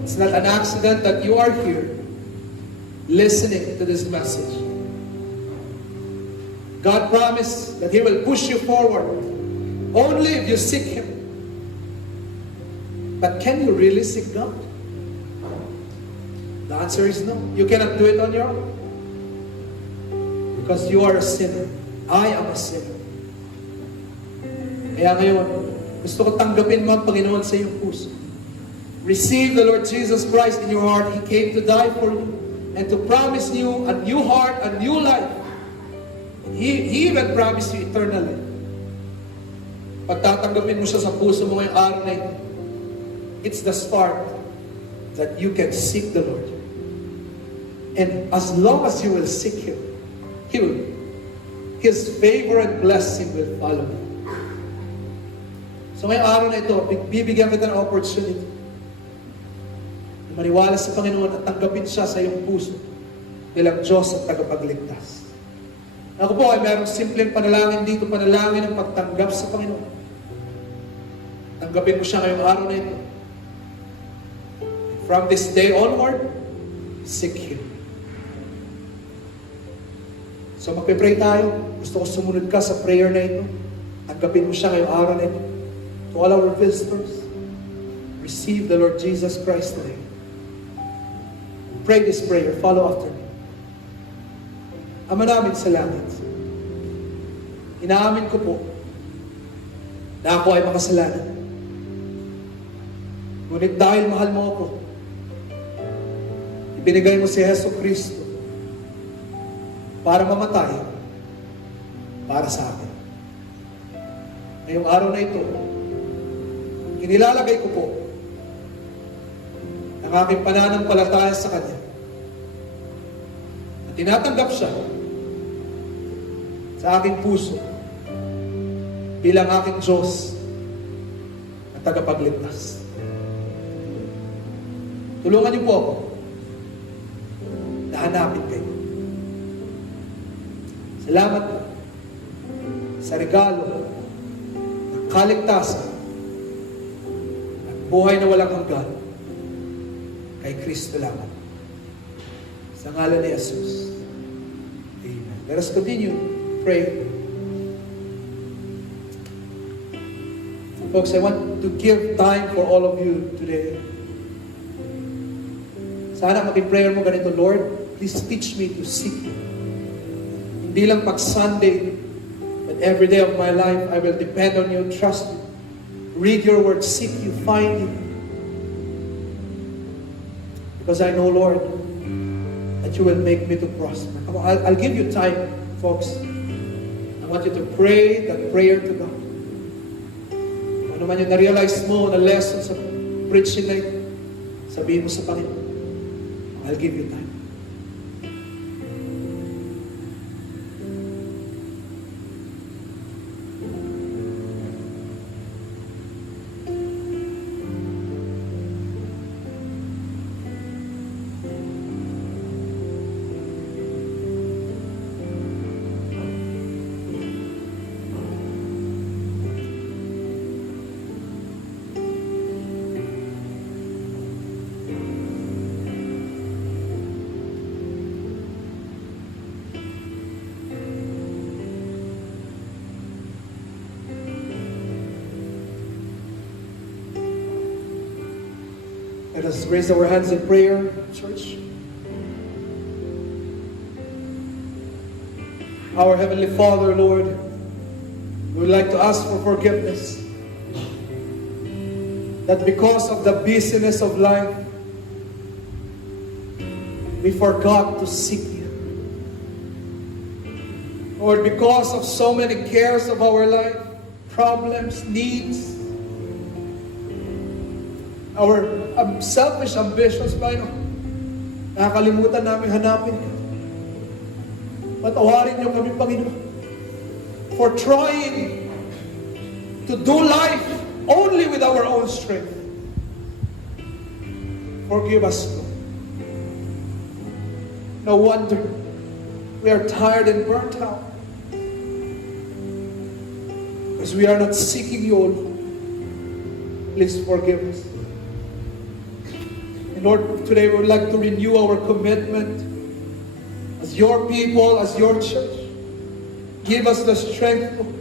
it's not an accident that you are here listening to this message. God promised that He will push you forward only if you seek Him. But can you really seek God? The answer is no. You cannot do it on your own. Because you are a sinner. I am a sinner. Kaya ngayon, gusto ko tanggapin mo ang Panginoon sa iyong puso. Receive the Lord Jesus Christ in your heart. He came to die for you and to promise you a new heart, a new life. He even promised you eternal life. Pag tatanggapin mo siya sa puso mo ngayong araw na ito, it's the start that you can seek the Lord. And as long as you will seek Him, His favor and blessing will follow you. So ngayong araw na ito, bibigyan kita ng opportunity na maniwala sa Panginoon at tanggapin siya sa iyong puso bilang Diyos at tagapagligtas. Ako po ay mayroong simpleng panalangin dito, panalangin ng pagtanggap sa Panginoon. Tanggapin mo siya ngayong araw na ito. From this day onward, seek Him. So magpe-pray tayo. Gusto ko sumunod ka sa prayer na ito. Tanggapin mo siya ngayong araw na ito. To all our visitors, receive the Lord Jesus Christ today. Pray this prayer. Follow after me. Ama namin sa langit, inaamin ko po na ako ay makasalanan. Ngunit dahil mahal mo ako, ibinigay mo si Hesus Kristo para mamatay para sa akin. Ngayong araw na ito, inilalagay ko po ang aking pananampalataya sa Kanya. At tinatanggap siya sa aking puso bilang aking Diyos at tagapagligtas. Tulungan niyo po ako na hanapin kayo. Salamat po sa regalo ng kaligtasan at buhay na walang hanggan kay Kristo lamang. Sa ngalan ni Jesus. Amen. Let us continue pray. Folks, I want to give time for all of you today. Sana maki-prayer mo ganito, Lord, please teach me to seek You. Hindi lang pag Sunday, but every day of my life, I will depend on You, trust You. Read Your Word, seek You, find You. Because I know, Lord, that You will make me to prosper. Come on, I'll give you time, folks. I want you to pray that prayer to God. Ano man yung na-realize mo na lesson sa preaching na ito, sabihin mo sa Panginoon. I'll give you time. Let us raise our hands in prayer, church. Our Heavenly Father, Lord, we would like to ask for forgiveness. That because of the busyness of life, we forgot to seek You. Lord, because of so many cares of our life, problems, needs, our selfish ambitions, Panginoon, nakakalimutan namin hanapin Ka. Patawarin niyo kami, Panginoon, for trying to do life only with our own strength. Forgive us, Lord. No wonder we are tired and burnt out, because we are not seeking You, Lord. Please forgive us. And Lord, today we would like to renew our commitment as Your people, as Your church. Give us the strength, Lord,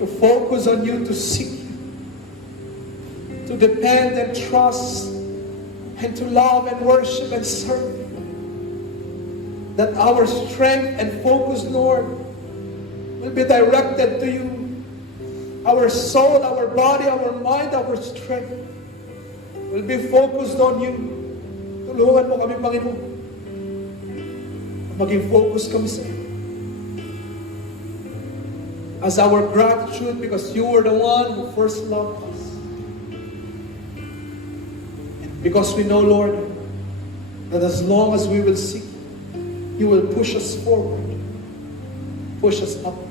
to focus on You, to seek You, to depend and trust, and to love and worship and serve You. That our strength and focus, Lord, will be directed to You. Our soul, our body, our mind, our strength will be focused on You. Tulungan mo kami, Panginoon, maging focus kami sa Iyo. As our gratitude, because You were the one who first loved us. And because we know, Lord, that as long as we will seek You, You will push us forward, push us upward.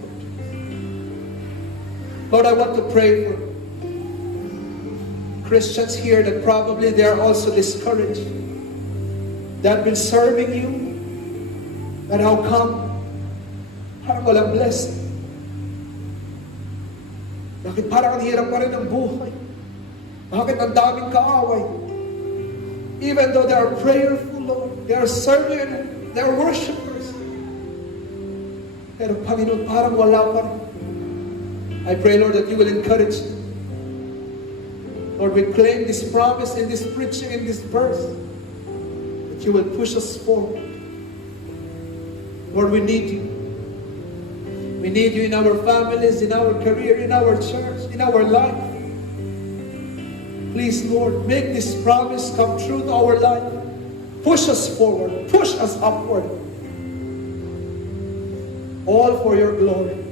Lord, I want to pray for Christians here that probably they are also discouraged. They have been serving You, and how come parang walang blessing? Bakit parang ang hirap pa rin ang buhay? Bakit ang daming kaaway? Even though they are prayerful, Lord, they are serving and they are worshipers. Pero Panginoon, parang wala pa rin. I pray, Lord, that You will encourage them. Lord, we claim this promise in this preaching, in this verse, that You will push us forward. Lord, we need You. We need You in our families, in our career, in our church, in our life. Please, Lord, make this promise come true to our life. Push us forward, push us upward. All for Your glory.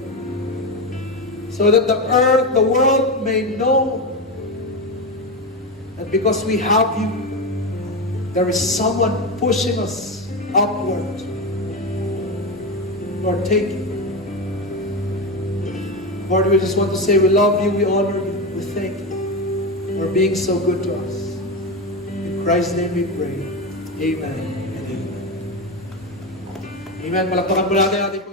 So that the earth, the world may know that because we have You, there is someone pushing us upward. Lord, take You. Lord, we just want to say we love You, we honor You, we thank You for being so good to us. In Christ's name we pray. Amen and amen. Amen. Palakpakan po natin.